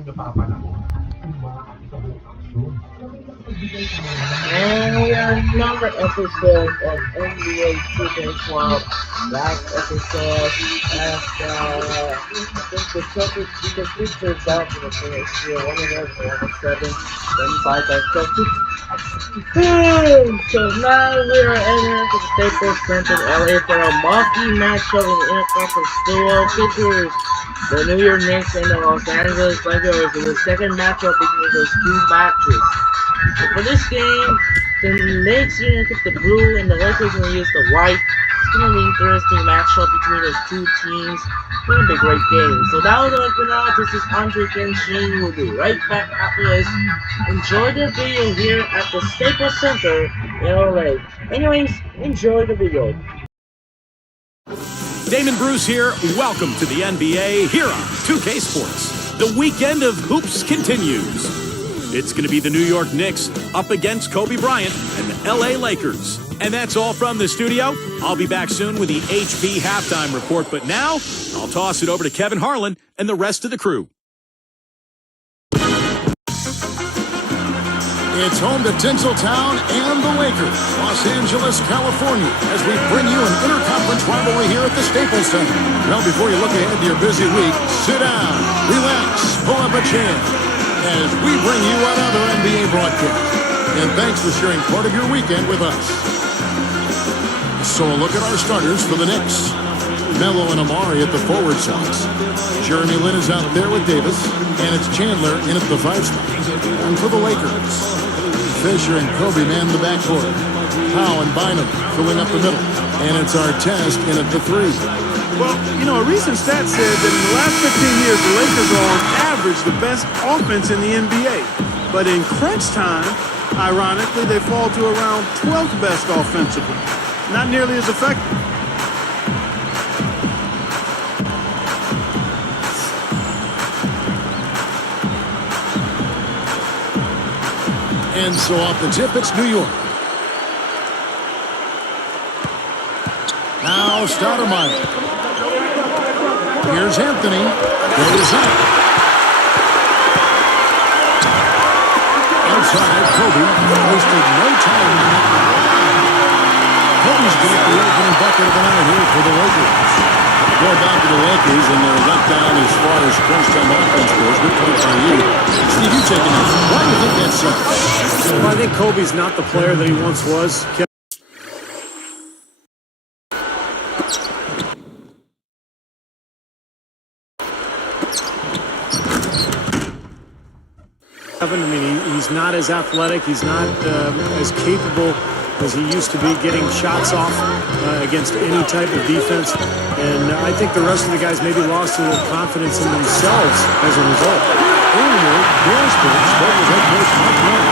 And we are another episode of NBA 2K12. Last episode, after I think the Celtics, because Pictures down for the first year, 111-107, then by the Celtics. So now we are entering to the Staples Center in LA for a marquee matchup in the interconference duel. Pictures the New York Knicks and the Los Angeles Lakers in the second matchup between those two matches. So for this game, the Knicks are going to pick the blue and the Lakers are going to use the white. It's going to be an interesting matchup between those two teams. It's going to be a great game. So that was all for now. This is Andre Kenshin. We'll be right back after this. Enjoy the video here at the Staples Center in LA. Anyways, enjoy the video. Damon Bruce here. Welcome to the NBA here on 2K Sports. The weekend of hoops continues. It's going to be the New York Knicks up against Kobe Bryant and the LA Lakers. And that's all from the studio. I'll be back soon with the HP halftime report. But now, I'll toss it over to Kevin Harlan and the rest of the crew. It's home to Tinseltown and the Lakers, Los Angeles, California, as we bring you an interconference rivalry here at the Staples Center. Now, before you look ahead to your busy week, sit down, relax, pull up a chair, as we bring you another NBA broadcast. And thanks for sharing part of your weekend with us. So a look at our starters for the Knicks. Melo and Amari at the forward spots. Jeremy Lin is out there with Davis, and it's Chandler in at the 5 spot. And for the Lakers, Fisher and Kobe man the backcourt. Howe and Bynum filling up the middle. And it's Artest in at the 3. Well, you know, a recent stat said that in the last 15 years, the Lakers are on average the best offense in the NBA. But in crunch time, ironically, they fall to around 12th best offensively. Not nearly as effective. And so off the tip, it's New York. Now Stoudemire. Here's Anthony. Goes up. Outside, Kobe wasted no time. Kobe's got the opening bucket of the night here for the Lakers. Going back to the Lakers, and they're let down as far as crunch time offense goes. Good point by you. Steve, you taking it. Why do you think that's so? Well, I think Kobe's not the player that he once was. I mean, he's not as athletic. He's not as capable as he used to be getting shots off against any type of defense. And I think the rest of the guys maybe lost a little confidence in themselves as a result. Earlier, Harrisburg spoke with head coach Mike Brown.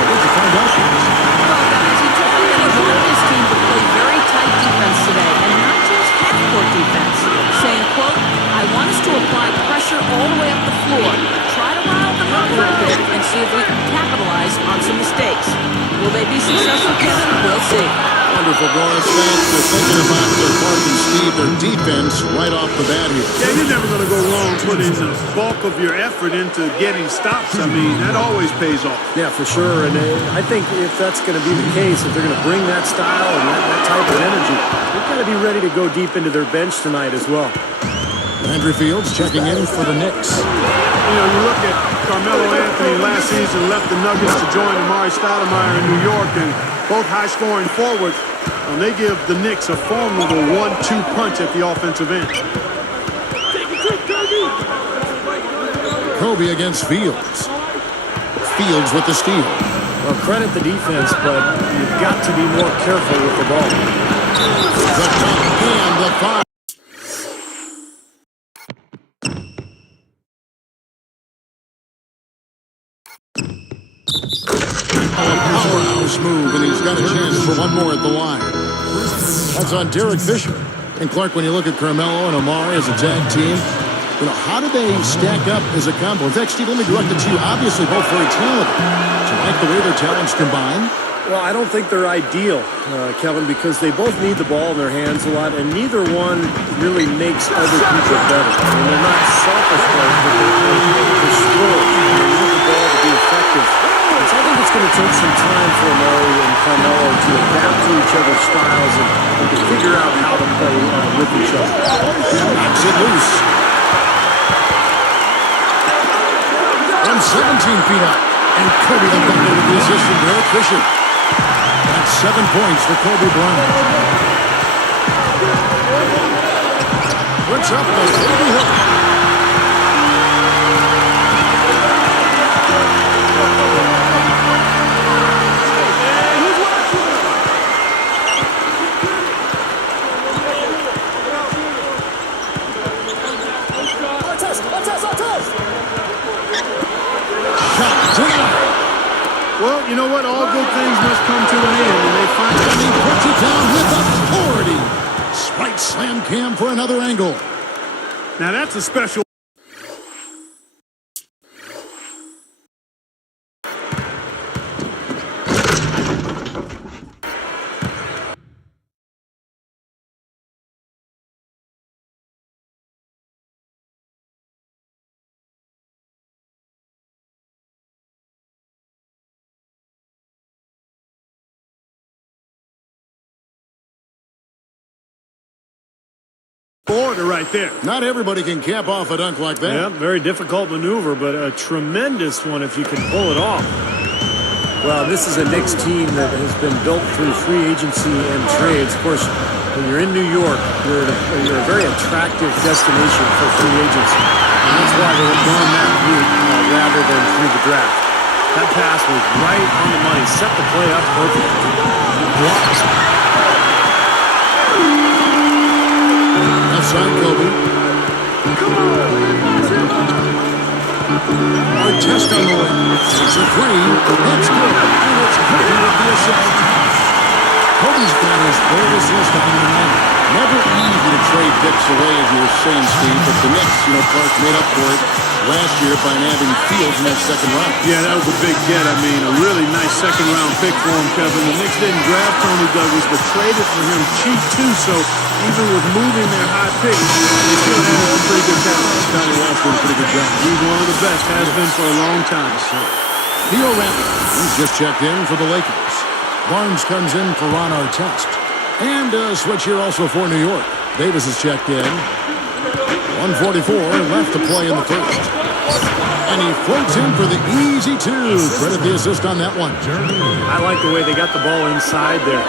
What did you find out? Well, guys, he told me that he wanted his team to play very tight defense today, and not just half-court defense. Saying, quote, I want us to apply pressure all the way up the floor. Try to rile them up for a bit and see if we can capitalize on some mistakes. Will they be successful, Kevin? We'll see. Wonderful, Doris. Thanks for thinking about their part and Steve, their defense right off the bat here. Yeah, you're never going to go wrong putting the bulk of your effort into getting stops. I mean, that always pays off. Yeah, for sure. And I think if that's going to be the case, if they're going to bring that style and that type of energy, they've got to be ready to go deep into their bench tonight as well. Andrew Fields checking in for the Knicks. You know, you look at Carmelo Anthony last season left the Nuggets to join Amari Stoudemire in New York, and both high-scoring forwards, and they give the Knicks a formidable 1-2 punch at the offensive end. Kobe against Fields. Fields with the steal. Well, credit the defense, but you've got to be more careful with the ball. The top and the 5. Powerhouse move, and he's got a chance for one more at the line. That's on Derek Fisher. And Clark, when you look at Carmelo and Amari as a tag team, you know, how do they stack up as a combo? In fact, Steve, let me direct it to you. Obviously, both very talented. Do you like the way their talents combine? Well, I don't think they're ideal, Kevin, because they both need the ball in their hands a lot, and neither one really makes other people better. I mean, they're not selfish players, but they're scoring. to adapt to each other's styles and to figure out how to play with each other. Knocks it loose. From 17 feet out. And Kobe the bucket with the assist from Derek Fisher. That's 7 points for Kobe Bryant. Puts up the baby hook. Well, you know what? All good things must come to an end, and they finally puts it down with authority. Spike slam Cam for another angle. Now that's a special. Order right there. Not everybody can cap off a dunk like that. Yeah, very difficult maneuver, but a tremendous one if you can pull it off. Well, this is a Knicks team that has been built through free agency and trades. Of course, when you're in New York, you're a very attractive destination for free agency. And that's why they have gone that route rather than through the draft. That pass was right on the money. Set the play up perfectly. Blocked. Outside Kobe. Artest on the way. It's a three. That's good. And it's Kobe with the assist. Kobe's got his third assist on the night. Never easy to trade picks away, as you were saying, Steve. But the Knicks, Clark made up for it last year by having Fields in that second round. Yeah, that was a big get. I mean, a really nice second-round pick for him, Kevin. The Knicks didn't draft Tony Douglas, but traded for him cheap, too. So even with moving their high picks, they still have some pretty good talent. Johnny Walsh did a pretty good job. He's one of the best, has been for a long time. Theo Rattler, he's just checked in for the Lakers. Barnes comes in for Ron Artest. And a switch here also for New York. Davis is checked in. 1:44 left to play in the first. And he floats in for the easy two. Credit the assist on that one. I like the way they got the ball inside there.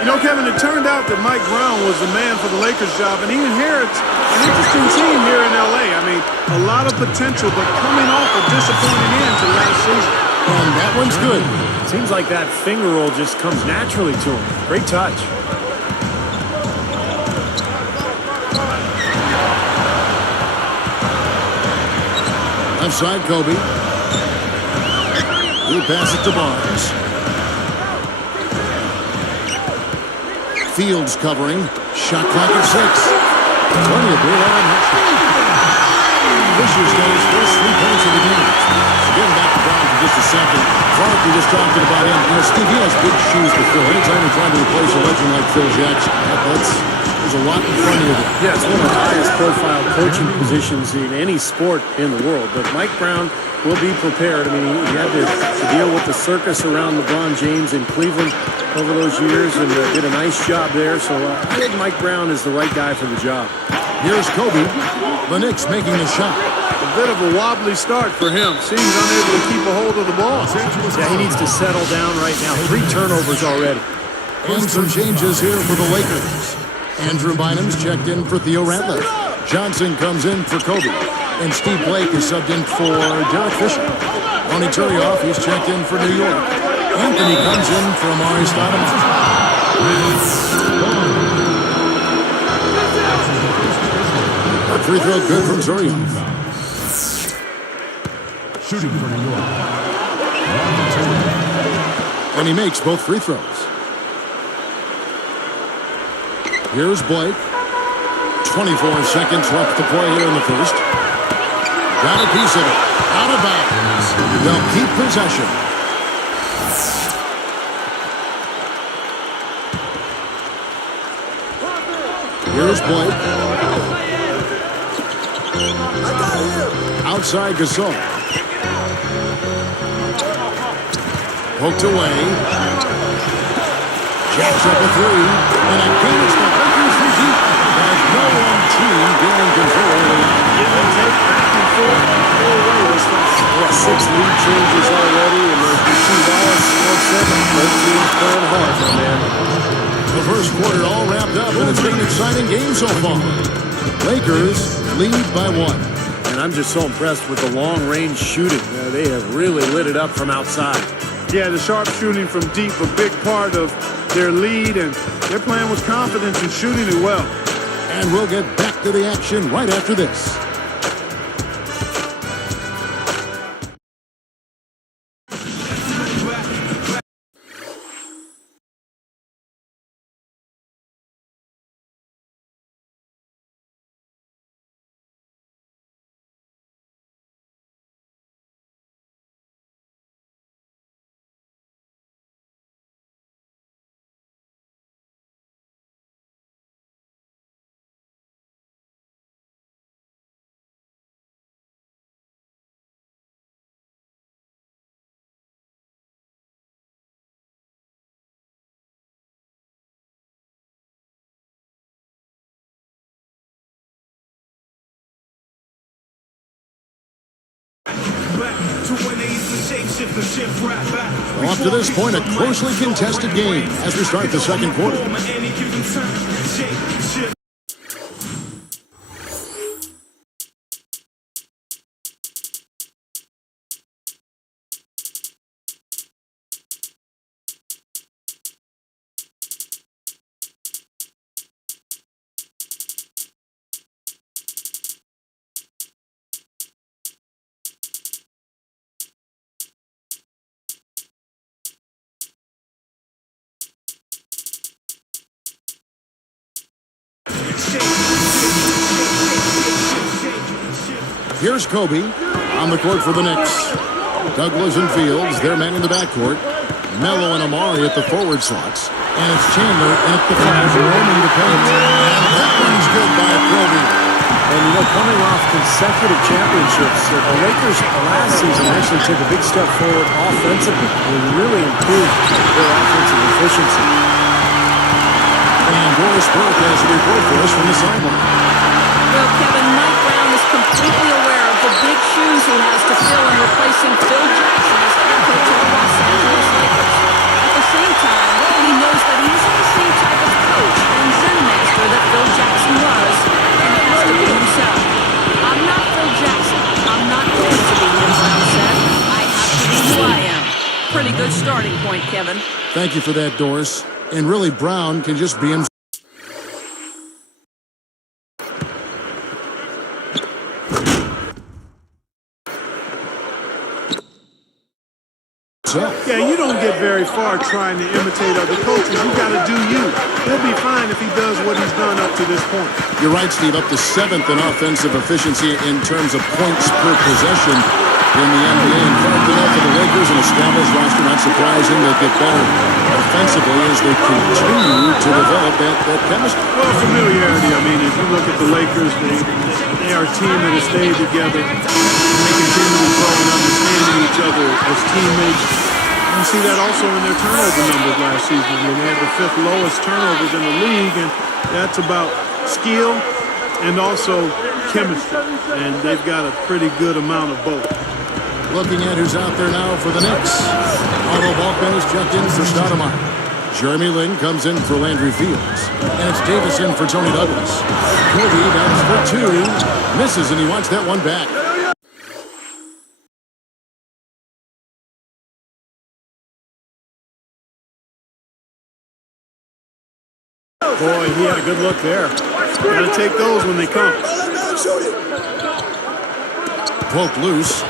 You know, Kevin, it turned out that Mike Brown was the man for the Lakers job, and he inherits an interesting team here in L.A. I mean, a lot of potential, but coming off a disappointing end to last season. And that one's good. Seems like that finger roll just comes naturally to him. Great touch. Left side, Kobe. He passes to Barnes. Fields covering. Shot clock at 6. Plenty of blue on that shot. Fisher's got his first 3 points of the game. So getting back to Brown for just a second. Clark, we just talked about him. Steve, he has big shoes to fill. Anytime you're trying to replace a legend like Phil Jackson, there's a lot in front of you there. Yeah, it's one of the highest profile coaching positions in any sport in the world. But Mike Brown will be prepared. I mean, he had to deal with the circus around LeBron James in Cleveland over those years and did a nice job there. So I think Mike Brown is the right guy for the job. Here's Kobe. The Knicks making the shot. A bit of a wobbly start for him. Seems unable to keep a hold of the ball. Yeah, he needs to settle down right now. 3 turnovers already. And some changes here for the Lakers. Andrew Bynum's checked in for Theo Rattler. Johnson comes in for Kobe. And Steve Blake is subbed in for Derek Fisher. Tony Turioff, he's checked in for New York. Anthony comes in for Amari Stoudemire. A free throw good from Turioff. Shooting for New York. And he makes both free throws. Here's Blake. 24 seconds left to play here in the first. Got a piece of it. Out of bounds. They'll keep possession. Here's Blake. Outside Gasol. Poked away. Jacks up a three. And again, it's the Lakers from deep. There's no one team gaining control early on. Give and take, back and forth, all the way this one. Yeah, 6 lead changes already, and there's the 2 Wallace on 7. Both teams playing hard, my man. The first quarter all wrapped up, and it's been an exciting game so far. Lakers lead by 1. And I'm just so impressed with the long-range shooting. They have really lit it up from outside. Yeah, the sharp shooting from deep, a big part of their lead, and they're playing with confidence and shooting it well. And we'll get back to the action right after this. Well, up to this point, a closely contested game as we start the second quarter. Here's Kobe on the court for the Knicks. Douglas and Fields, their men in the backcourt. Melo and Amari at the forward slots. And it's Chandler at the 5, roaming the paint. And that one's good by Kobe. And, you know, coming off consecutive championships, the Lakers last season actually took a big step forward offensively and really improved their offensive efficiency. And Doris Burke has a report for us from the sideline. Well, Kevin, Mike Brown is completely aware of the big shoes he has to fill in replacing Phil Jackson as head coach of the Los Angeles Lakers. At the same time, he knows that he isn't the same type of coach and zen master that Phil Jackson was, and has to be himself. I'm not Phil Jackson. I'm not going to be him, Brown said. I have to be who I am. Pretty good starting point, Kevin. Thank you for that, Doris. And really, Brown can just be himself. Yeah, you don't get very far trying to imitate other coaches. You got to do you. He'll be fine if he does what he's done up to this point. You're right, Steve. Up to 7th in offensive efficiency in terms of points per possession in the NBA. And far enough for the Lakers, an established roster, not surprising. They'll get better offensively as they continue to develop that chemistry. Well, familiarity. I mean, if you look at the Lakers, they are a team that has stayed together. They continue to grow and understanding each other as teammates. You see that also in their turnover numbers last season. I mean, they had the 5th lowest turnovers in the league, and that's about skill and also chemistry. And they've got a pretty good amount of both. Looking at who's out there now for the Knicks. Otto Balkman is checked in for Stoudemire. Jeremy Lin comes in for Landry Fields. And it's Davis in for Tony Douglas. Kobe down for 2. Misses, and he wants that one back. Boy, he had a good look there. Got to take those when they come. Poke loose.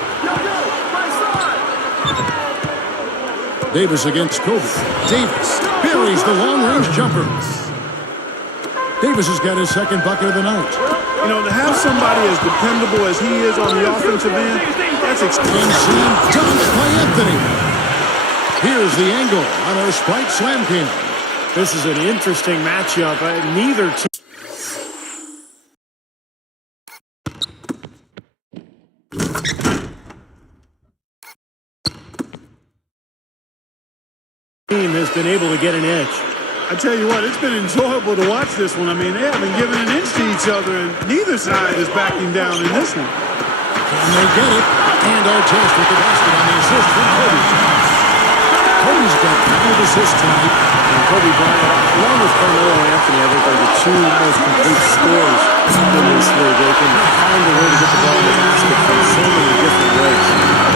Davis against Kobe. Davis buries the long-range jumper. Davis has got his 2nd bucket of the night. You know, to have somebody as dependable as he is on the offensive end, that's extreme dunk by Anthony. Here's the angle on our Sprite Slam Cam. This is an interesting matchup. Neither team has been able to get an edge. I tell you what, it's been enjoyable to watch this one. I mean, they haven't given an inch to each other, and neither side is backing down in this one. Can they get it? And Artest with the basket on the assist from Kobe. Kobe's got 5 assists tonight. And Kobe Bryant, along with Carmelo Anthony, I think are the two most complete scorers in this league. They can find a way to get the ball in the basket from so many different ways.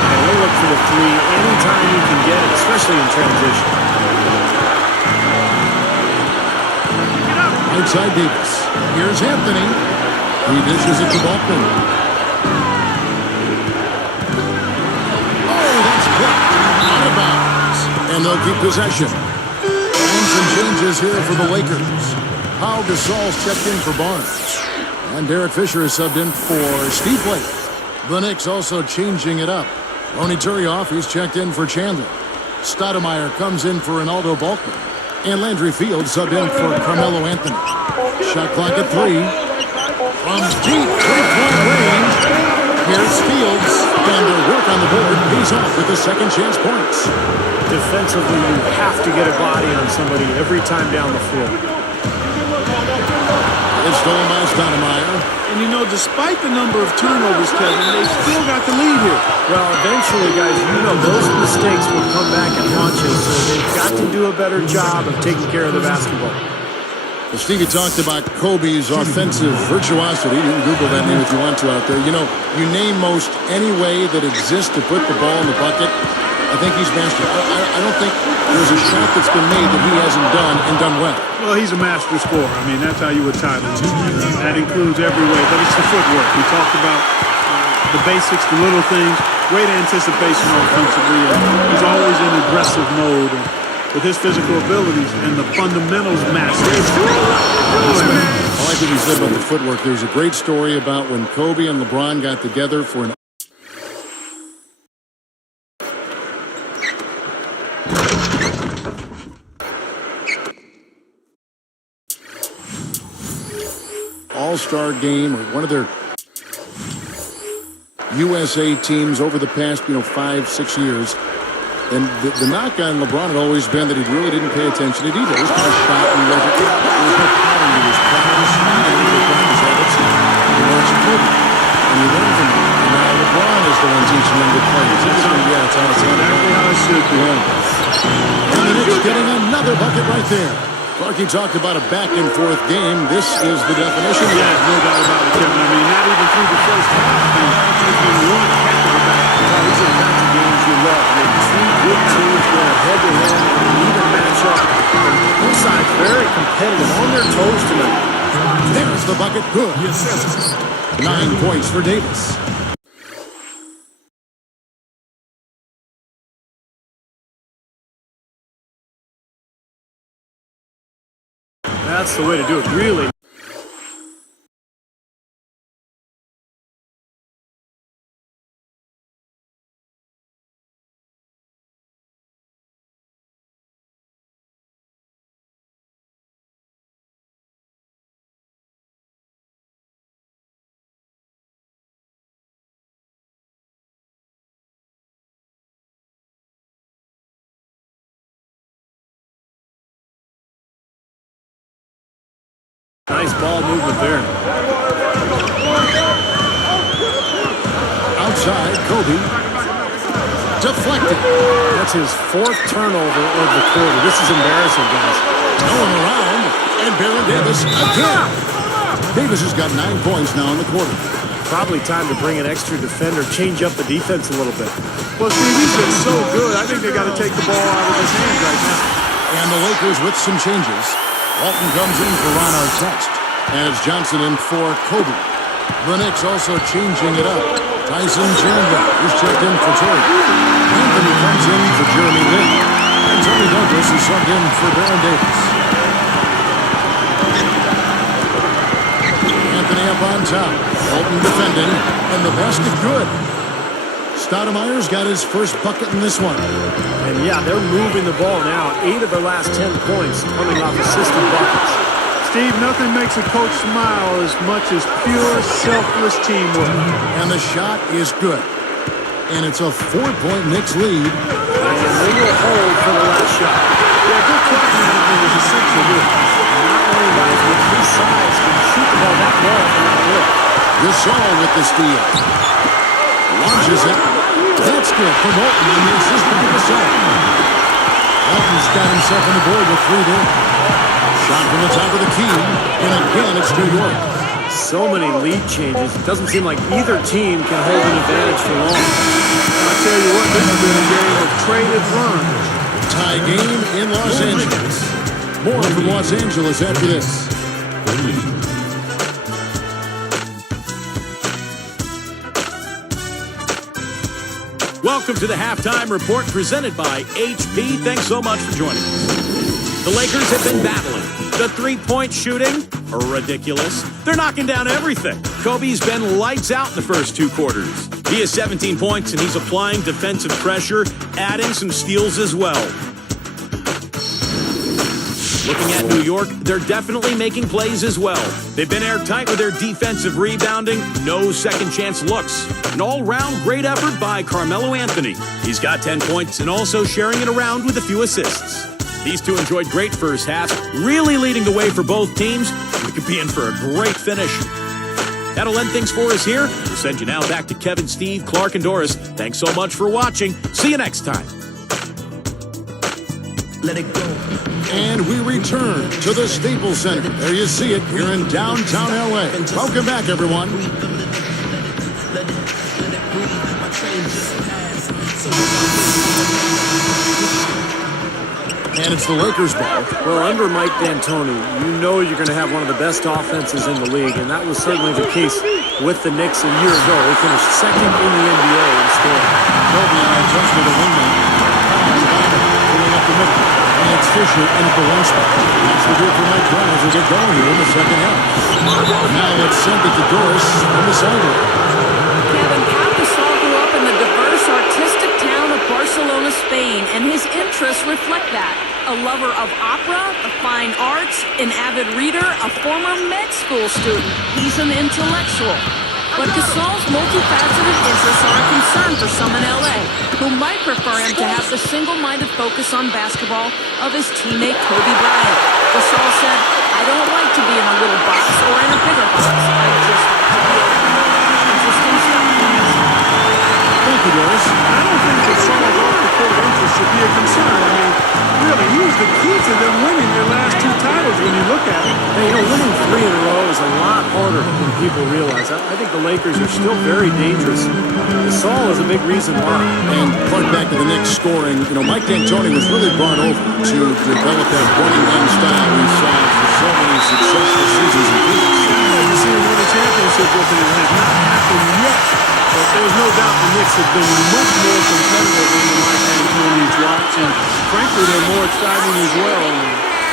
And they look for the three anytime you can get it, especially in transition. Outside Davis. Here's Anthony. He dishes it to Balkman. Oh, that's blocked. Out of bounds. And they'll keep possession. And some changes here for the Lakers. Pau Gasol's checked in for Barnes. And Derek Fisher is subbed in for Steve Blake. The Knicks also changing it up. Ronny Turioff, he's checked in for Chandler. Stoudemire comes in for Ronaldo Balkman. And Landry Fields subbed in for Carmelo Anthony. Shot clock at 3. From deep three-point range, here's Fields. And their work on the board pays off with the second chance points. Defensively, you have to get a body on somebody every time down the floor. It's stolen by Stoudemire. And you know, despite the number of turnovers, Kevin, they still got the lead here. Well, eventually, guys, you know those mistakes will come back and haunt you, so they've got to do a better job of taking care of the basketball. Well, Stevie talked about Kobe's offensive virtuosity. You can Google that name if you want to out there. You know, you name most any way that exists to put the ball in the bucket. I think he's mastered. I don't think there's a shot that's been made that he hasn't done and done well. Well, he's a master scorer. I mean, that's how you would title him. That includes every way, but it's the footwork. We talked about the basics, the little things, great anticipation offensively. And he's always in aggressive mode. And with his physical abilities and the fundamentals master. I like what you said about the footwork. There's a great story about when Kobe and LeBron got together for an all-star game or one of their USA teams over the past, 5-6 years. And the knock on LeBron had always been that he really didn't pay attention to detail. He was kind of shot and there was no pattern to his practice habits. He watched Kobe. And he learned from him. And now LeBron is the one teaching him to play. It's exactly how it should be. And the Knicks getting another bucket right there. Clarkie talked about a back-and-forth game. This is the definition. Yeah, no doubt about it, Kevin. I mean, not even through the first half. There's been one heck of a back. Well, these are the kinds of games you love. When two good teams go head-to-head in an even matchup. And both sides very competitive, on their toes tonight. There's the bucket. Good. 9 points for Davis. That's the way to do it, really. Nice ball movement there. Outside, Kobe. Deflected. That's his 4th turnover of the quarter. This is embarrassing, guys. No one around. And Baron Davis again. Davis has got 9 points now in the quarter. Probably time to bring an extra defender, change up the defense a little bit. Well, Steve, he's been so good. I think they got to take the ball out of his hands right now. And the Lakers with some changes. Walton comes in for Ron Artest. And it's Johnson in for Kobe. The Knicks also changing it up. Tyson Chandler is checked in for Terry. Anthony comes in for Jeremy Lin. And Tony Douglas is subbed in for Baron Davis. Anthony up on top. Walton defending. And the basket good. Stoudemire's got his first bucket in this one. And yeah, they're moving the ball now. 8 of their last 10 points coming off assisted buckets. Steve, nothing makes a coach smile as much as pure, selfless teamwork. And the shot is good. And it's a 4-point Knicks lead. And They will hold for the last shot. Yeah, good clock management is essential here. Not many guys with his size can shoot the ball that well from that lift. Gasol with the steal. Launches it. That's good from Walton, and the assist by Gasol. Walton's got himself on the board with 3 there. Shot from the top of the key, and again it's New York. So many lead changes. It doesn't seem like either team can hold an advantage for long. I tell you what, this has been a game of traded runs. Tie game in Los Angeles. More from Los Angeles after this. Welcome to the Halftime Report presented by HP. Thanks so much for joining us. The Lakers have been battling. The three-point shooting, ridiculous. They're knocking down everything. Kobe's been lights out in the first 2 quarters. He has 17 points, and he's applying defensive pressure, adding some steals as well. Looking at New York, they're definitely making plays as well. They've been airtight with their defensive rebounding, no second-chance looks. An all-round great effort by Carmelo Anthony. He's got 10 points and also sharing it around with a few assists. These two enjoyed great first halves, really leading the way for both teams. We could be in for a great finish. That'll end things for us here. We'll send you now back to Kevin, Steve, Clark, and Doris. Thanks so much for watching. See you next time. Let it go. And we return to the Staples Center. There you see it here in downtown LA. Welcome back, everyone. And it's the Lakers' ball. Well, under Mike D'Antoni, you know you're going to have one of the best offenses in the league, and that was certainly the case with the Knicks a year ago. They finished second in the NBA in scoring. Kobe adjusted the wingman. Pulling up the middle. And it's Fisher in at the one spot. That's the do for Mike Brown as we get going here in the second half. Now let's send it to Doris from the sideline. Kevin, Pau Gasol grew up in the diverse, artistic town of Barcelona, Spain, and his interests reflect that. A lover of opera, the fine arts, an avid reader, a former med school student. He's an intellectual. But Gasol's multifaceted interests are a concern for some in L.A., who might prefer him to have the single-minded focus on basketball of his teammate Kobe Bryant. Gasol said, "I don't like to be in a little box or in a bigger box. I just like to be open." Interesting stuff. Thank you, Doris. I don't think Gasol's off-the-court interest should be a concern. I mean, really, he was the key to them winning their last 2 titles when you look at it. Hey, winning 3 in a row is a lot harder than people realize. I think the Lakers are still very dangerous. Gasol is a big reason why. And Clark, back to the Knicks scoring. Mike D'Antoni was really brought over to develop that running game style we saw for so many successful seasons in Phoenix. You see him win a championship with it. It has not happened yet. But there's no doubt the Knicks have been much more competitive under Mike D'Antoni's watch. And frankly, they're more exciting as well. And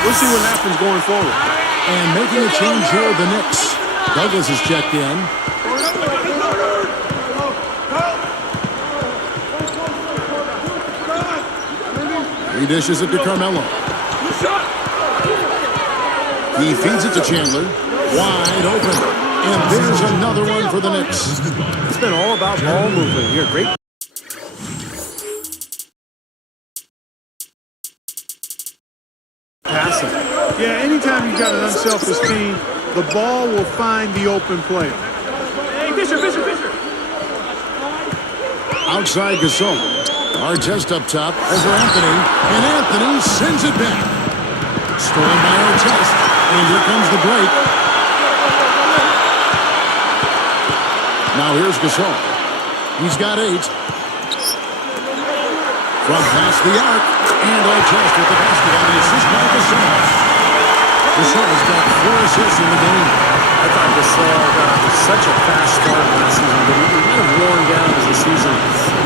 we'll see what happens going forward. And making a change here, the Knicks. Douglas has checked in. He dishes it to Carmelo. He feeds it to Chandler. Wide open. And there's another one for the Knicks. It's been all about ball movement here. Great. Passing. Yeah, anytime you've got an unselfish team, the ball will find the open player. Hey, Fisher. Outside Gasol. Artest up top over Anthony. And Anthony sends it back. Stolen by Artest. And here comes the break. Now here's Gasol. He's got 8. From past the arc. And Artest with the basket on the assist by Gasol. Gasol's got 4 assists in the game. I thought Gasol got off to such a fast start last season, but he kind of worn down as the season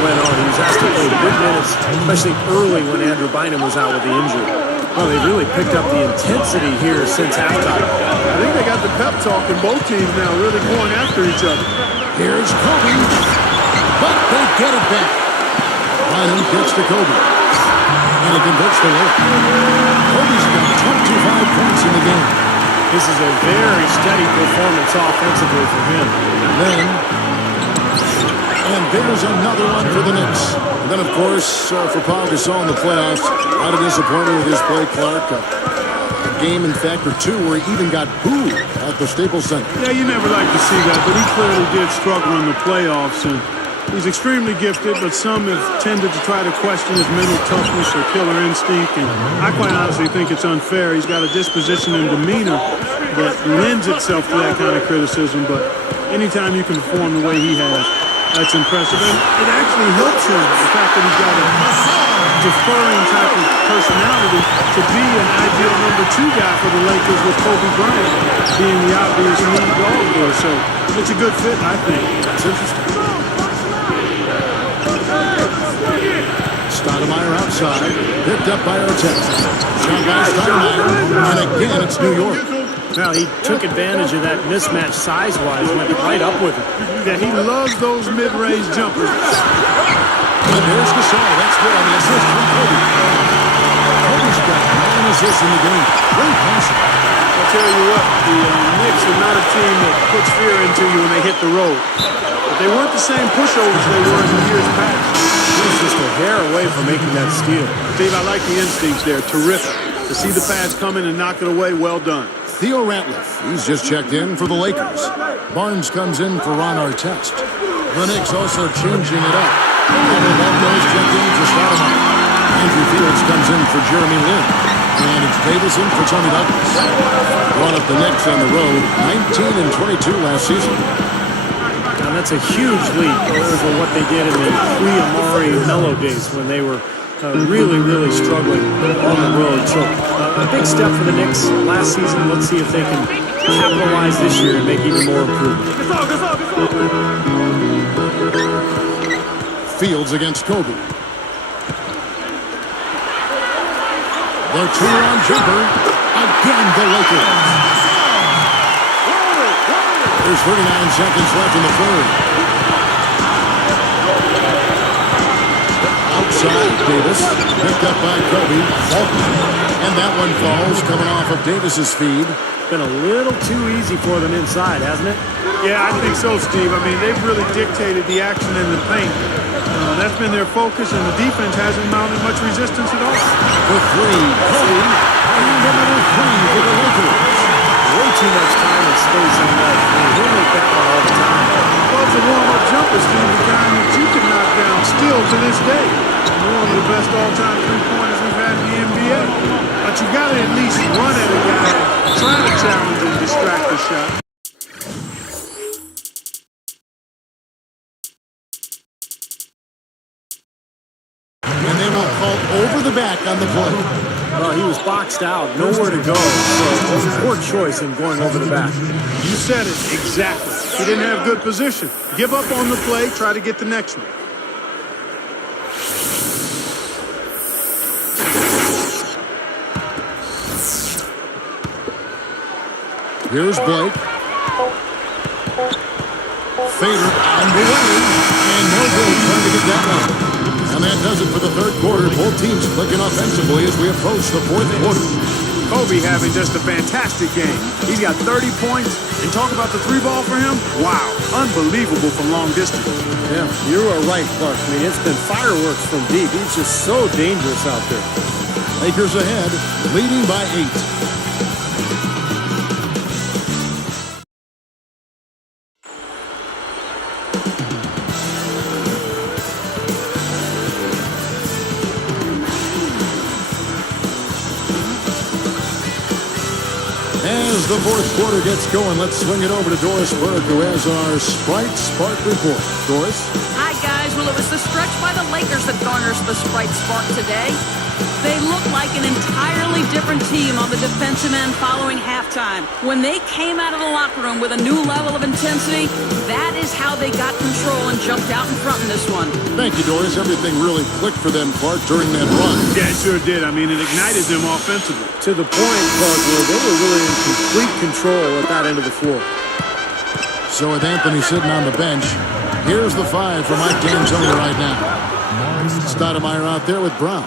went on. He was asked to play big minutes, especially early when Andrew Bynum was out with the injury. Well, they really picked up the intensity here since halftime. I think they got the pep talk in both teams now, really going after each other. Here's Kobe. But they get it back. Bynum gets to Kobe. And he converts the lead. Kobe's got 25 points in the game. This is a very steady performance offensively for him. And there's another one for the Knicks. Then, of course, for Paul Gasol in the playoffs, a lot of disappointment with his play, Clark. A game, in fact, or two where he even got booed at the Staples Center. Yeah, you never like to see that, but he clearly did struggle in the playoffs, and he's extremely gifted, but some have tended to try to question his mental toughness or killer instinct, and I quite honestly think it's unfair. He's got a disposition and demeanor that lends itself to that kind of criticism, but anytime you can perform the way he has, that's impressive. And it actually helps him, the fact that he's got a deferring type of personality, to be an ideal number 2 guy for the Lakers with Kobe Bryant being the obvious lead dog there. So it's a good fit, I think. That's interesting. Stoudemire outside, picked up by Artest. Shot by Stoudemire, and again it's New York. Now, he took advantage of that mismatch size-wise and went right up with it. Yeah, he loves those mid-range jumpers. And there's Gasol. That's good on the assist from Kobe. Kobe's got 9 assists in the game. Great passing. I'll tell you what, the Knicks are not a team that puts fear into you when they hit the road. But they weren't the same pushovers they were in the years past. He was just a hair away from making that steal. Steve, I like the instincts there. Terrific. To see the pass coming and knock it away, well done. Theo Ratliff, he's just checked in for the Lakers. Barnes comes in for Ron Artest. The Knicks also changing it up. And Roberto's checked in for Stoudemire. Andrew Fields comes in for Jeremy Lin. And it's Davison for Tony Douglas. Brought up the Knicks on the road, 19-22 last season. And that's a huge leap over what they did in the pre-Amari Melo days when they were really, really struggling on the road. So a big step for the Knicks last season. Let's see if they can capitalize this year and make even more improvement. Fields against Kobe. The two-run jumper. Again, the Lakers. There's 39 seconds left in the third. Outside, Davis, picked up by Kobe, Faulkner, and that one falls, coming off of Davis's feed. Been a little too easy for them inside, hasn't it? Yeah, I think so, Steve. I mean, they've really dictated the action in the paint. That's been their focus, and the defense hasn't mounted much resistance at all. For 3, Kobe, and another 3 for the Lakers. Way too much time and space on that. He'll make that one all the time. Well, it's a warm-up jumper, Steve, the kind that you can knock down still to this day. One of the best all-time three-pointers we've had in the NBA. But you got to at least run at a guy trying to challenge and distract the shot. And they will call over the back on the play. Well, he was boxed out, nowhere to go, so poor choice in going over the back. You said it, exactly. He didn't have good position. Give up on the play, try to get the next one. Here's Blake. Fader on the way, and no good trying to get that one. And that does it for the third quarter. Both teams clicking offensively as we approach the fourth quarter. Kobe having just a fantastic game. He's got 30 points, and talk about the three ball for him. Wow, unbelievable from long distance. Yeah, you are right, Clark. I mean, it's been fireworks from deep. He's just so dangerous out there. Lakers ahead, leading by 8. As the fourth quarter gets going, let's swing it over to Doris Burke, who has our Sprite Spark report. Doris? Hi, guys. Well, it was the stretch by the Lakers that garners the Sprite Spark today. They look like an entirely different team on the defensive end following halftime. When they came out of the locker room with a new level of intensity, that is how they got control and jumped out in front in this one. Thank you, Doris. Everything really clicked for them, Clark, during that run. Yeah, it sure did. I mean, it ignited them offensively. To the point, Clark, where they were really in complete control at that end of the floor. So with Anthony sitting on the bench, here's the 5 for Mike D'Antoni right now. Stoudemire out there with Brown.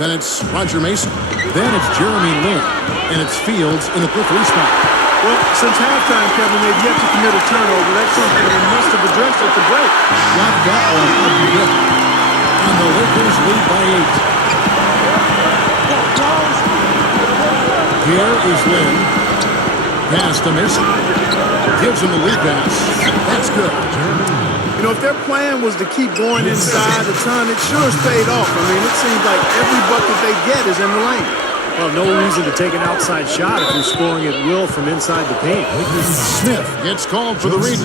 Then it's Roger Mason. Then it's Jeremy Lin. And it's Fields in at the 3 spot. Well, since halftime, Kevin, they've yet to commit a turnover. That's something they must have addressed at the break. Got that one. And the Lakers lead by 8. Here is Lynn. Pass to Mason. Gives him the lead pass. That's good. You know, if their plan was to keep going inside a ton, it sure has paid off. I mean, it seems like every bucket they get is in the lane. Well, no reason to take an outside shot if you're scoring at will from inside the paint. Smith gets called for the reach.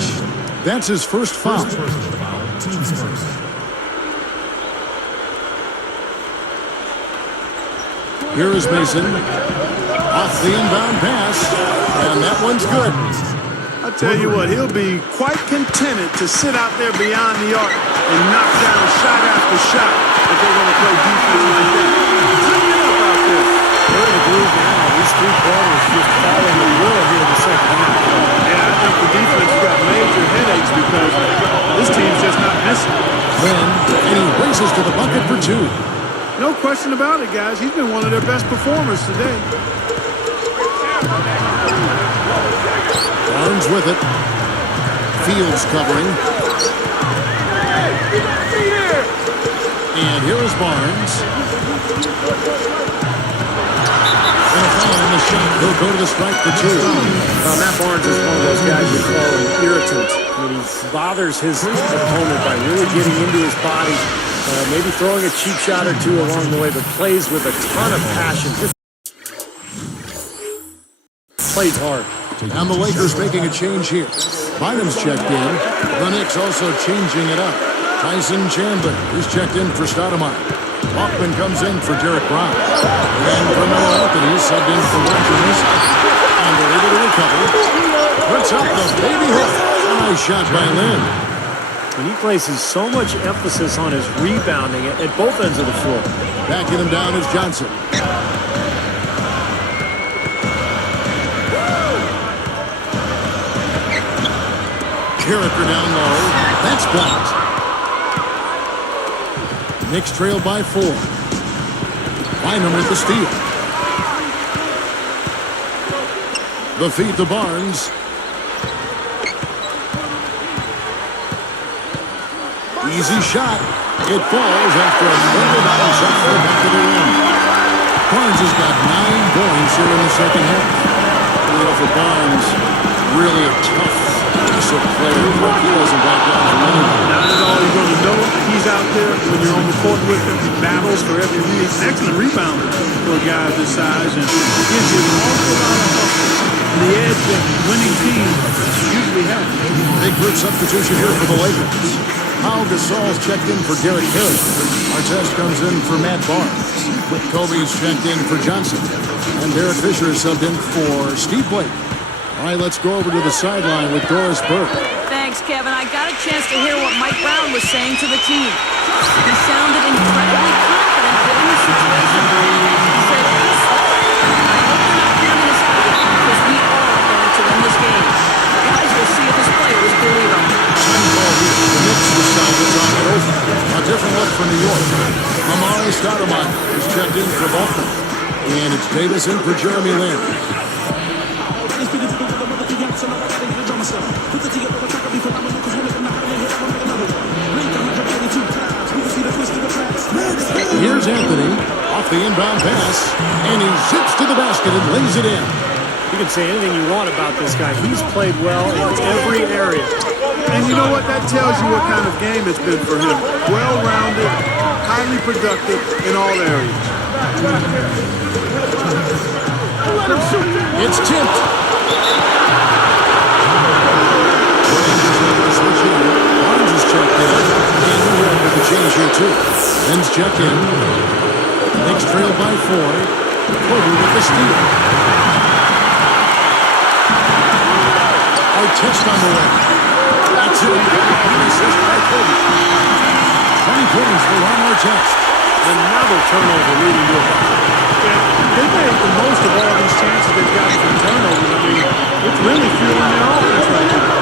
That's his first foul. Here is Mason. Off the inbound pass. And that one's good. I tell you what, he'll be quite contented to sit out there beyond the arc and knock down shot after shot if they're going to play defense like that. Turn it up out there. They're in the groove now. These 3 quarters just following the will here in the second half. Yeah, I think the defense has got major headaches because this team's just not missing. Then, and he races to the bucket for 2. No question about it, guys. He's been one of their best performers today. Barnes with it. Fields covering. And here is Barnes. And a foul on the shot. He'll go to the strike for 2. Matt Barnes is one of those guys you call an irritant. I mean, he bothers his opponent by really getting into his body, maybe throwing a cheap shot or 2 along the way, but plays with a ton of passion. Plays hard. And the Lakers making a change here. Bynum's checked in. The Knicks also changing it up. Tyson Chandler is checked in for Stoudemire. Hoffman comes in for Derek Brown. And Carmelo Anthony is subbed in for Roger Mason. And they're able to recover. Puts up the baby hook. Nice shot by Lynn. And he places so much emphasis on his rebounding at both ends of the floor. Backing him down is Johnson. Character down low. That's blocked. Knicks trail by 4. Bynum with the steal. The feed to Barnes. Easy shot. It falls after a double-down shot for the back of the rim. Barnes has got 9 points here in the second half. You know, for Barnes, really a tough player. He doesn't back down from anyone. Not at all. You're going to know he's out there when you're on the court with him. He battles for every read. Excellent rebounder for a guy of this size, and gives you an awful lot of hustle. The edge that winning teams usually have. Big group substitution here for the Lakers. Pau Gasol's checked in for Derek Perry. Artest comes in for Matt Barnes. Kobe's checked in for Johnson. And Derek Fisher is subbed in for Steve Blake. All right, let's go over to the sideline with Doris Burke. Thanks, Kevin. I got a chance to hear what Mike Brown was saying to the team. He sounded incredibly confident given the situation. He said, I hope you're not feeling this because we are going to win this game. Guys, we'll see if this player is believe him. The Knicks decide to talk it over. A different look for New York. Amari Stoudemire is checked in for Boston. And it's Davis in for Jeremy Lin. Here's Anthony off the inbound pass, and he zips to the basket and lays it in. You can say anything you want about this guy. He's played well in every area. And you know what? That tells you what kind of game it's been for him. Well-rounded, highly productive in all areas. It's tipped. Barnes is checked in. And New York with the change here, too. Ben's checked in. Knicks trail by 4. Kobe with the steal. Artest on the way. That's it. Assist by Kobe. 20 points for Ron Artest. Another turnover leading to a bucket. They made the most of all these chances they've gotten from turnovers. I mean, it's really fueling their offense right now.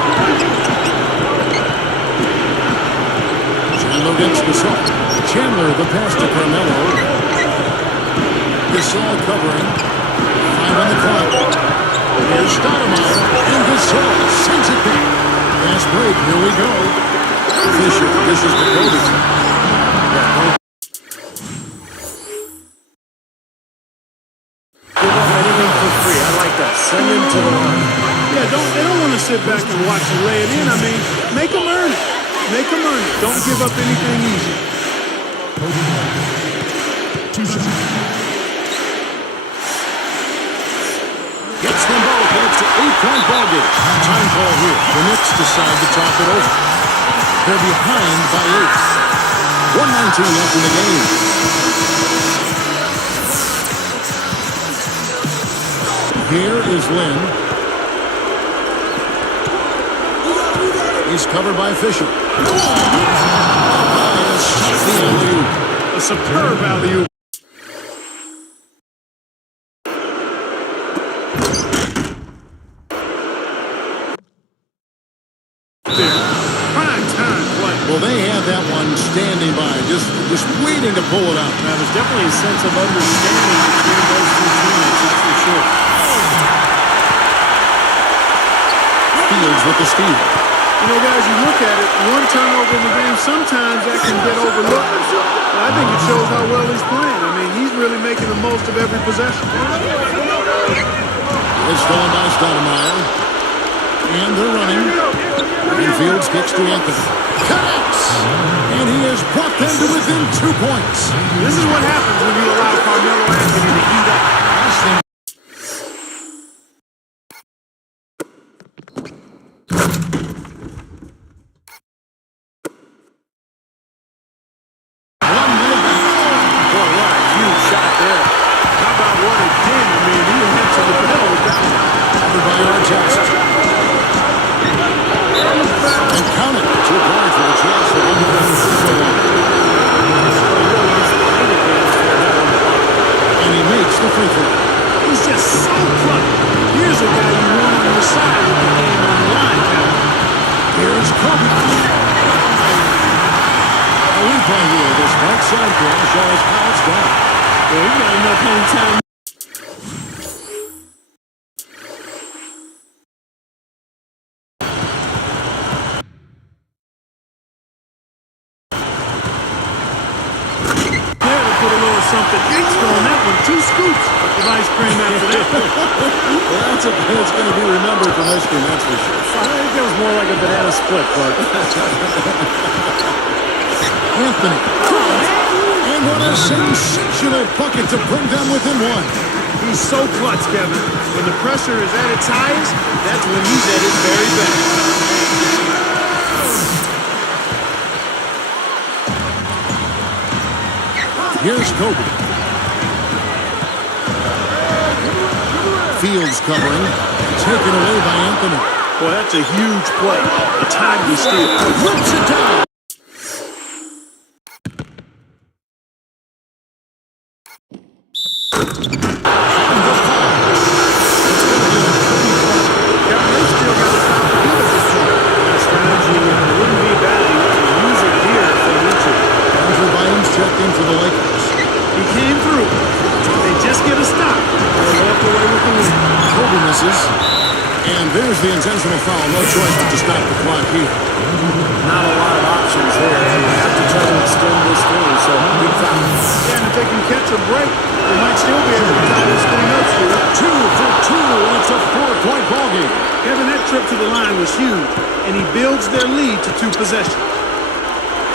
Chandler gets Gasol. Chandler the pass to Carmelo. Gasol covering. 5 on the clock. Here's Stoudemire. And Gasol sends it back. Fast break. Here we go. Fisher. This is the Kobe. Yeah, no Send him to the line. Yeah, they don't want to sit back and watch you lay it in. I mean, make them earn it. Make them earn it. Don't give up anything easy. Gets them both, and it's an 8-point ball game. Time call here. The Knicks decide to talk it over. They're behind by 8. 1:19 left in the game. Here is Lynn. He's covered by Fisher. A superb alley-oop. Prime time play. Well, they had that one standing by, just waiting to pull it out. Now, there's definitely a sense of understanding between those two teammates, that's for sure. Fields with the steal. You know, guys, you look at it, one turnover in the game, sometimes that can get overlooked. But I think it shows how well he's playing. I mean, he's really making the most of every possession. It's stolen by Stoudemire. And they're running. And Fields kicks to Anthony. Connects! And he has brought them to within 2 points. This is what happens when you allow Carmelo Anthony to heat up. He's just so clutch. Here's a guy you want on your side with the game on the line, Kevin. Here's Kobe. A replay here. This right side corner shows how it's done. Well, he got enough anytime. Put a little something extra on that one. 2 scoops of ice cream after that. Well, it's going to be remembered from this game, that's for sure. I think that was more like a banana split, but Anthony. And what a sensational bucket to bring them within 1. He's so clutch, Kevin. When the pressure is at its highest, that's when he's at his very best. Here's Kobe. Fields covering. Taken away by Anthony. Boy, that's a huge play. A timely steal. Rips it down. Checked in for the Lakers. He came through. They just get a stop. They walk away with the win. Kobe misses. And there's the intentional foul. No choice but to stop the clock here. not a lot of options there. They have to try to extend this game, so big foul. Yeah, and if they can catch a break, they might still be able to tie this thing up, Stuart. 2 for 2, and it's a 4-point ball game. Kevin, that trip to the line was huge, and he builds their lead to 2 possessions.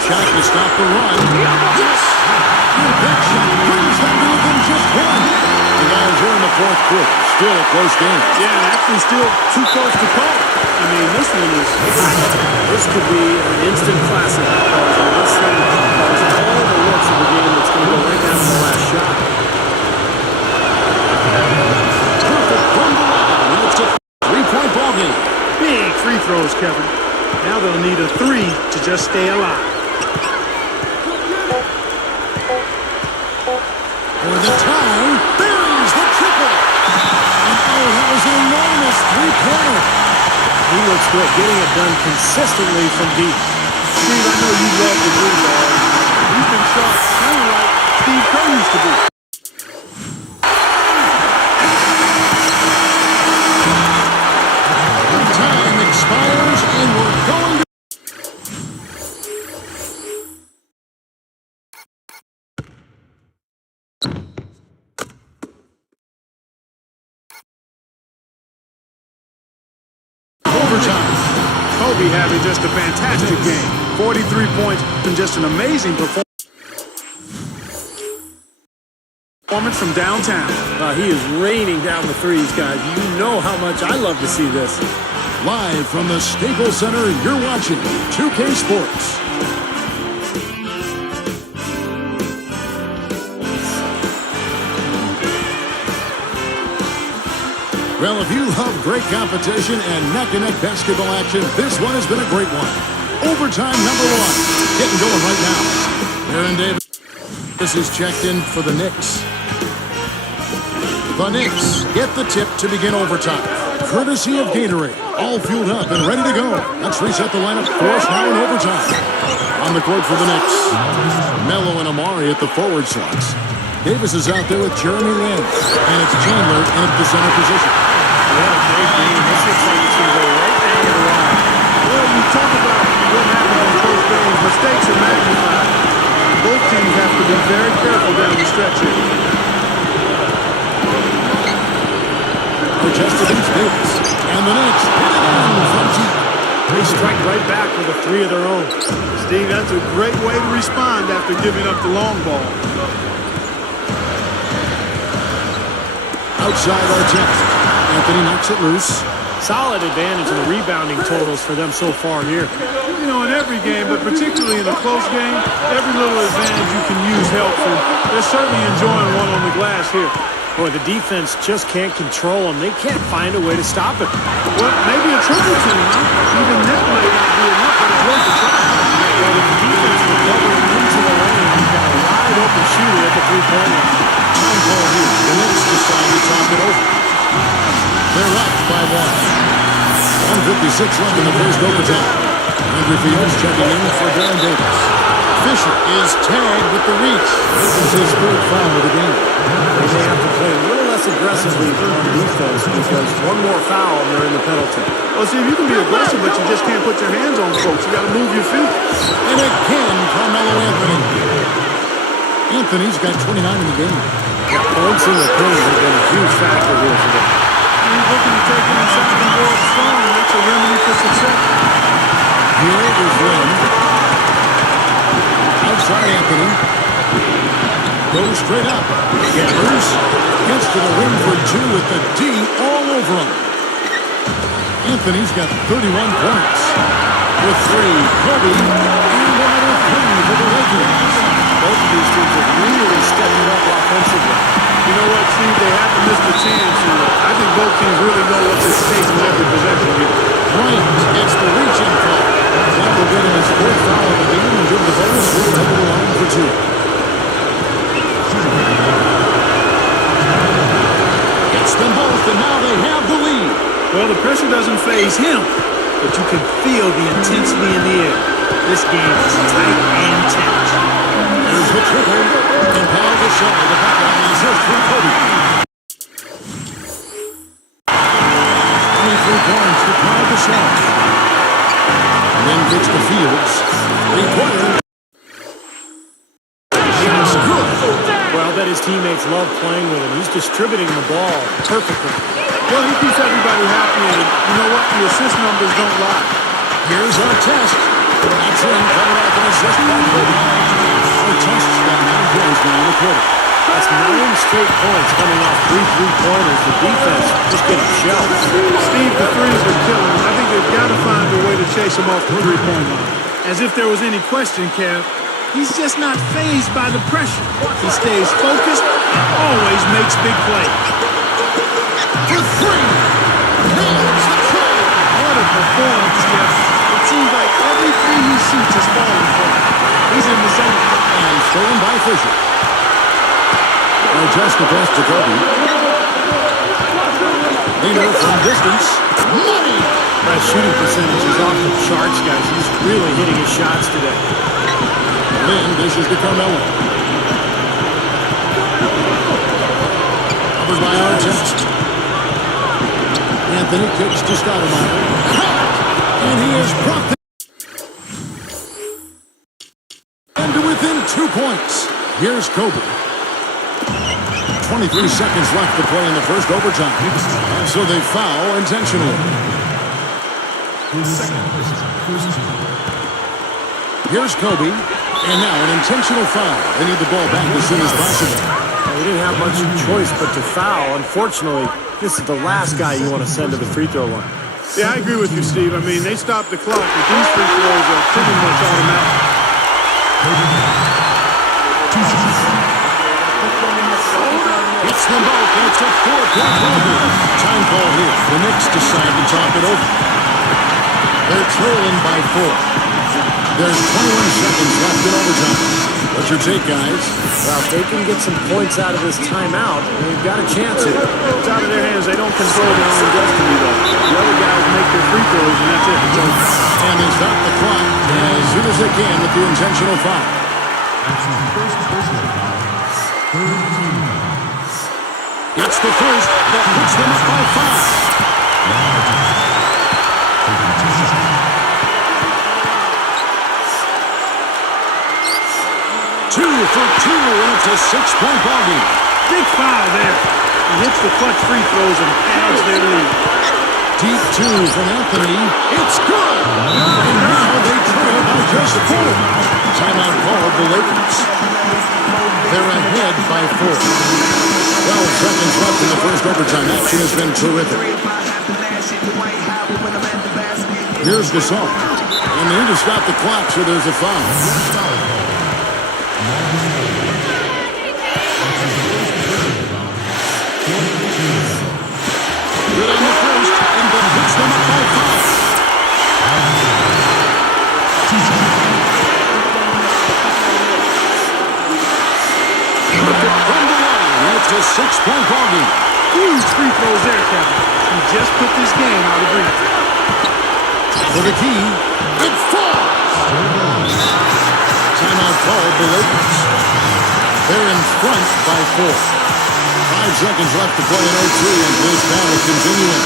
Shot to stop the run. Yes! And that shot brings them to within just 1. The guys are in the 4th quarter. Still a close game. Yeah, and actually still too close to call. I mean, this one is... This could be an instant classic. This thing has all the looks of the game that's going to go right down to the last shot. Perfect from the line. And it's a 3-point ball game. Big free throws, Kevin. Now they'll need a 3 to just stay alive. For the tie, buries the triple. And oh, that was an enormous 3-pointer. He looks good, getting it done consistently from deep. Steve, I know you love the blue ball. He's been sharp, kind of like Steve Kerr used to be. overtime. Kobe having just a fantastic game. 43 points and just an amazing performance from downtown. He is raining down the threes, guys. You know how much I love to see this. Live from the Staples Center, you're watching 2K Sports. Well, if you love great competition and neck-to-neck basketball action, this one has been a great one. Overtime number 1. Getting going right now. Aaron Davis. This is checked in for the Knicks. The Knicks get the tip to begin overtime. Courtesy of Gatorade. All fueled up and ready to go. Let's reset the lineup for us now in overtime. On the court for the Knicks, Melo and Amari at the forward slots. Davis is out there with Jeremy Lin. And it's Chandler in the center position. What a great game. This looks like it's going to go right down to the wire. Well, you talk about what happens in close games. Mistakes are magnified. Both teams have to be very careful down the stretch here. Just against Davis. And the Knicks hit it in from deep. They strike right back with a 3 of their own. Steve, that's a great way to respond after giving up the long ball. Outside our test. Anthony knocks it loose. Solid advantage in the rebounding totals for them so far here. You know, in every game, but particularly in a close game, every little advantage you can use helps. And they're certainly enjoying one on the glass here. Boy, the defense just can't control them. They can't find a way to stop it. Well, maybe a triple team, huh? Even that might not be enough, but it's worth a try. Well, with the defense recovering into the lane, you've got a wide open shooter at the three-point line. Time call here. The Knicks decide to talk it over. They're up by 1. 1:56 left in the first overtime. Andrew Fields checking in for Darren Davis. Fisher is tagged with the reach. This is his 3rd foul of the game. They may have to play a little less aggressively on defense because one more foul and they're in the penalty. Well, see, you can be aggressive, but you just can't put your hands on folks. You got to move your feet. And again, Carmelo Anthony. Anthony's got 29 in the game. Yeah, points in the paint have been a huge factor here for them. He's looking to take it inside and go up strong, and that's a remedy for success. Here is Lin. Outside Anthony. Goes straight up. Gathers. Gets to the rim for 2 with the D all over him. Anthony's got 31 points. With 3, Kobe. And another 3 for the Lakers. Both of these teams have really stepping up offensively. You know what, Steve? They haven't missed a chance. And I think both teams really know what's at stake with every possession here. Bryant gets the reach-in call. That will get him his 4th foul of the game and give the bonus over to the line for 2. Gets them both, and now they have the lead. Well, the pressure doesn't faze him, but you can feel the intensity in the air. This game is tight and tense. There's the triple, and Paul Gasol, the backline, is his from Kobe. 23 points for Paul Gasol. And then gets to Fields. 3-pointer. Shot's good. Well, I bet his teammates love playing with him. He's distributing the ball perfectly. Well, he keeps everybody happy, and you know what? The assist numbers don't lie. Here's our test. That's in, coming off an assist by Kobe. Our test's got 9 points now in the quarter. That's 9 straight points coming off 3 3-pointers. The defense just getting shelled. Steve, the threes are killing. I think they've got to find a way to chase them off the three-point line. As if there was any question, Kev, he's just not fazed by the pressure. He stays focused and always makes big plays. For 3. Nails the trade. What a performance, Kev. It seems like everything he shoots is falling for him. He's in the zone. And stolen by Fisher. Just the best to Kobe. Leaner from distance. Money! That shooting percentage is off the charts, guys. He's really hitting his shots today. Lin dishes to Carmelo. Covered by Artest. Anthony kicks to Stoudemire. And he is brought and to within 2 points. Here's Kobe. 23 seconds left to play in the first overtime. And so they foul intentionally. Here's Kobe. And now an intentional foul. They need the ball back as soon as possible. He didn't have much choice but to foul. Unfortunately, this is the last guy you want to send to the free throw line. Yeah, I agree with you, Steve. I mean, they stopped the clock, but these free throws are pretty much automatic. Hits them both, and it's a 4-point ball game. Time call here. The Knicks decide to talk it over. They're trailing by 4. There's 21 seconds left in overtime. What's your take, guys? Well, if they can get some points out of this timeout, they've got a chance here. It's out of their hands. They don't control their own destiny, though. The other guys make their free throws, and that's it. It's over. And they stop the clock as soon as they can with the intentional foul. It's the first that puts them up by 5. 2 for 2, and it's a 6-point ball game. Big foul there. He hits the clutch free throws and adds their lead. Deep 2 from Anthony. It's good. And now they trail by just 4. Timeout called the Lakers. They're ahead by 4. 12 seconds left in the first overtime. Action has been terrific. Here's Gasol. And they need to stop the clock, so there's a foul. Good on the first, and that puts them up by 5. From the line, it's a 6-point ball game. Huge free throws there, Kevin. He just put this game out of reach. For the key, it falls. Timeout called the Lakers. They're in front by 4. 5 seconds left to play in OT, and this battle continuing.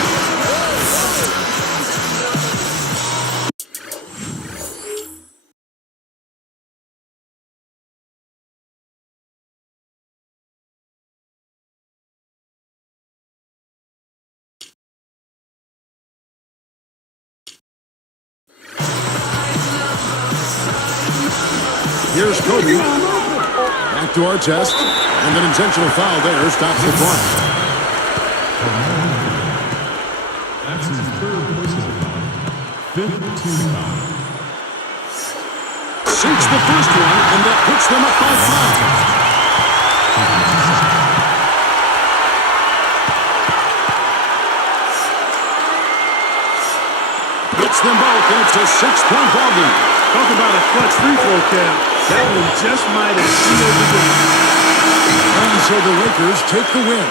Here's Kobe. Back to our test. And an intentional foul there stops the clock. That's his third personal foul. 5th team foul. Sinks the first one, and that puts them up by 5. Hits them both, and it's a 6-point ball game. Talk about a clutch free throw, Kev. That one just might have sealed the game. And so the Lakers take the win.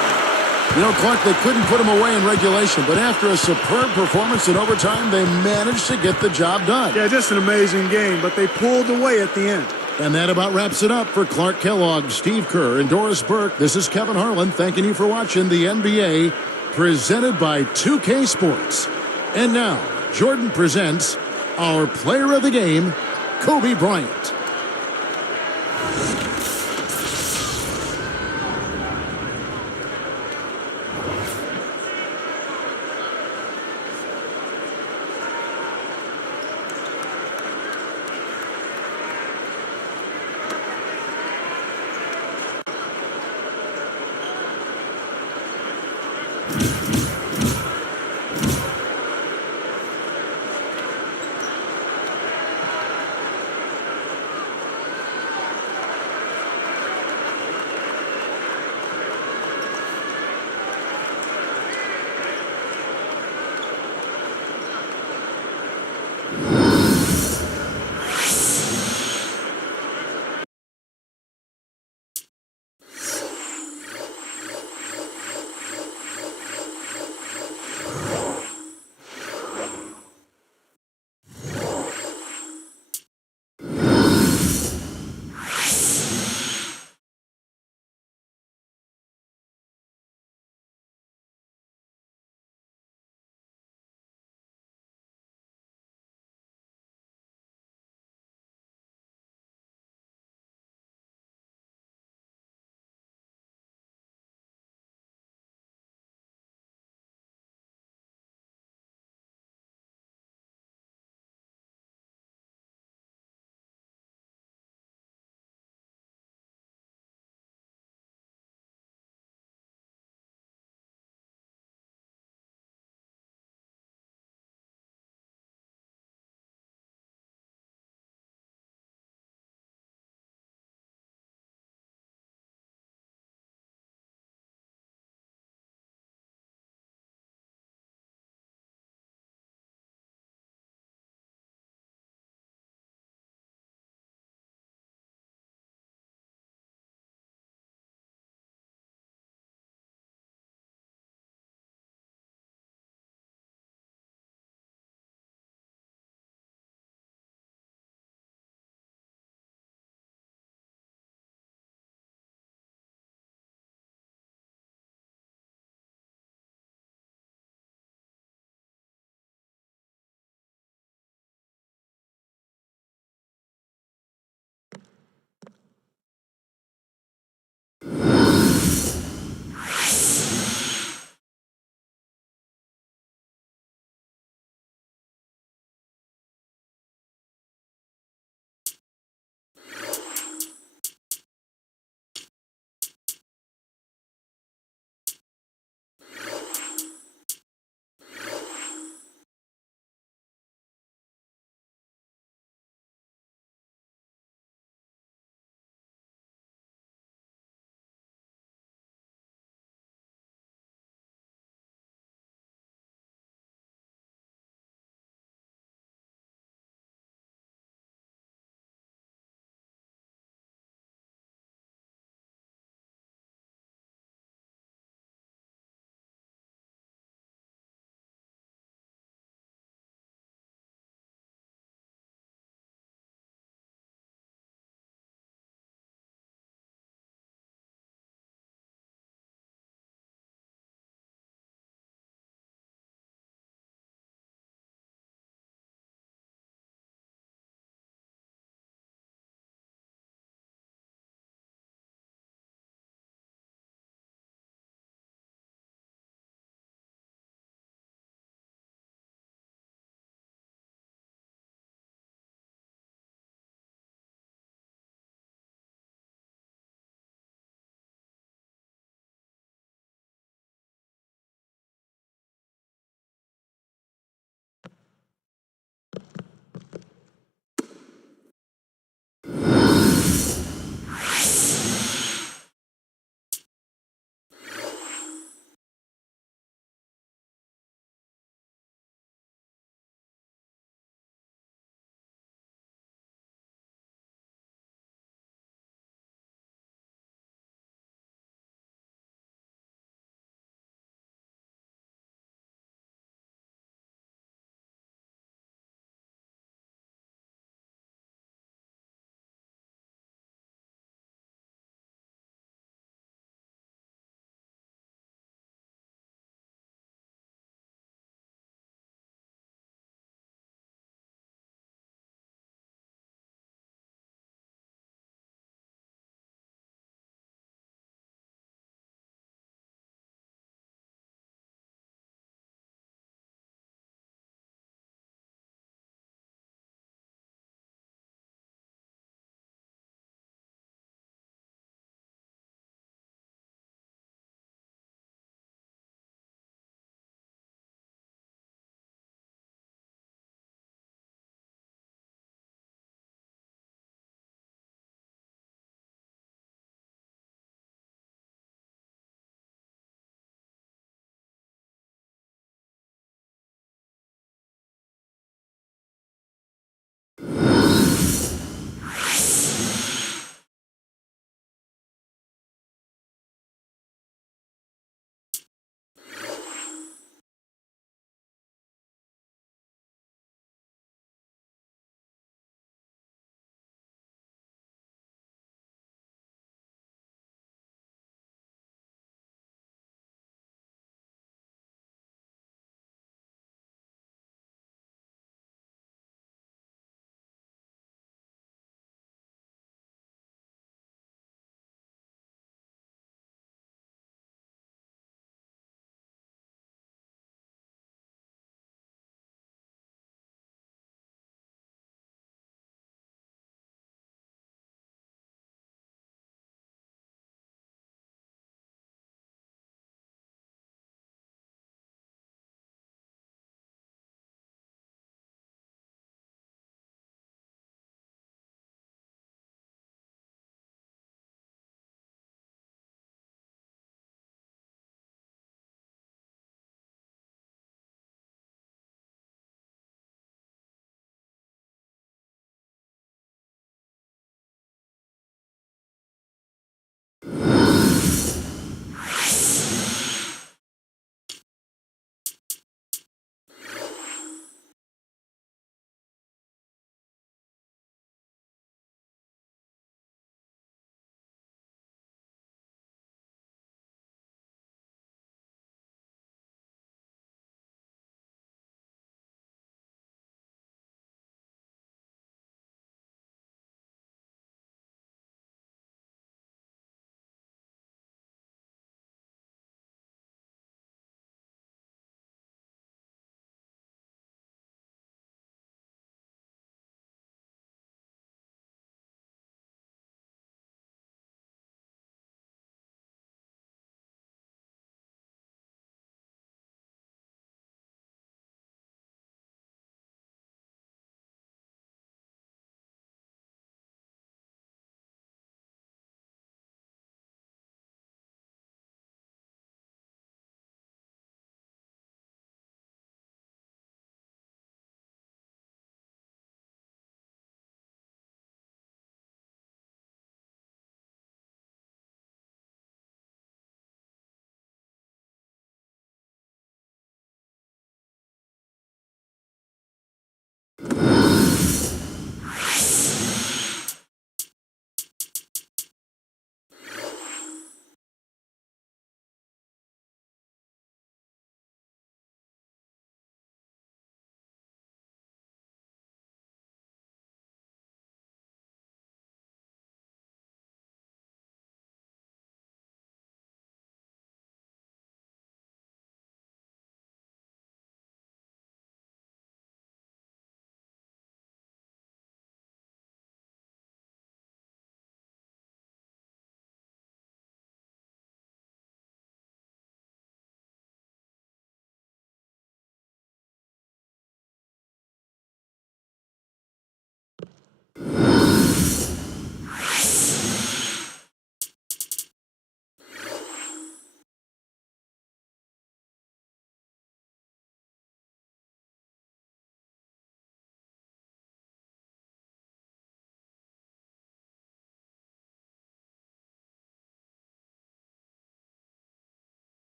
You know, Clark, they couldn't put them away in regulation, but after a superb performance in overtime, they managed to get the job done. Yeah, just an amazing game, but they pulled away at the end. And that about wraps it up for Clark Kellogg, Steve Kerr, and Doris Burke. This is Kevin Harlan thanking you for watching the NBA, presented by 2K Sports. And now, Jordan presents our player of the game, Kobe Bryant.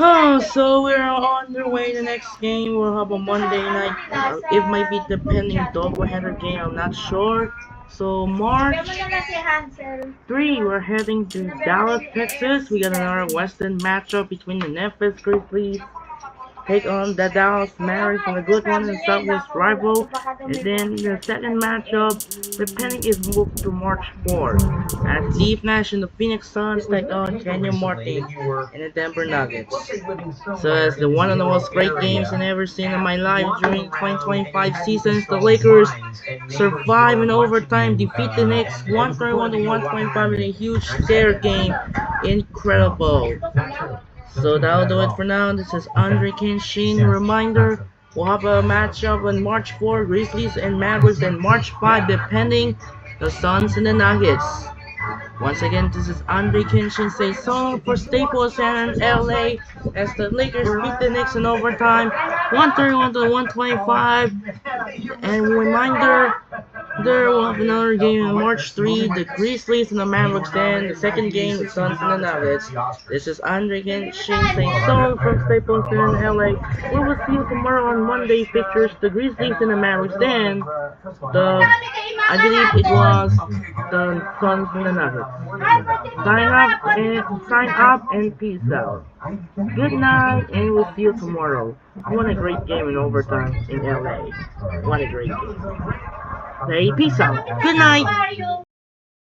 Oh, so we're on the way. The next game we'll have a Monday night. It might be depending doubleheader game. I'm not sure. So March 3, we're heading to Dallas, Texas. We got another Western matchup between the Memphis Grizzlies take on the Dallas Mavericks from the good one and Southwest rival. And then the second matchup, the pending is moved to March 4th as Steve Nash and the Phoenix Suns take on Kenyon Martin and the Denver Nuggets. So as the one of the most great games I've ever seen in my life during 2025 seasons, the Lakers survive in overtime, defeat the Knicks 131 to 125 in a huge scare game. Incredible. So that'll do it for now. This is Andre Kinshin. Reminder, we'll have a matchup on March 4, Grizzlies and Mavericks, and March 5, depending, the Suns and the Nuggets. Once again, this is Andre Kinshin. Say so long for Staples and LA as the Lakers beat the Knicks in overtime, 131 to 125. And reminder, there will have another game on March 3, the Grizzlies and the Mavericks, and the second game, the Suns and the Nuggets. This is Andre Genshin saying so long from Staples in LA. We will see you tomorrow on Monday. Features the Grizzlies and the Mavericks, then I believe it was the Suns and the Nuggets. Sign up and peace out. Good night, and we'll see you tomorrow. What a great game in overtime in LA. What a great game. Hey, peace out. Good night.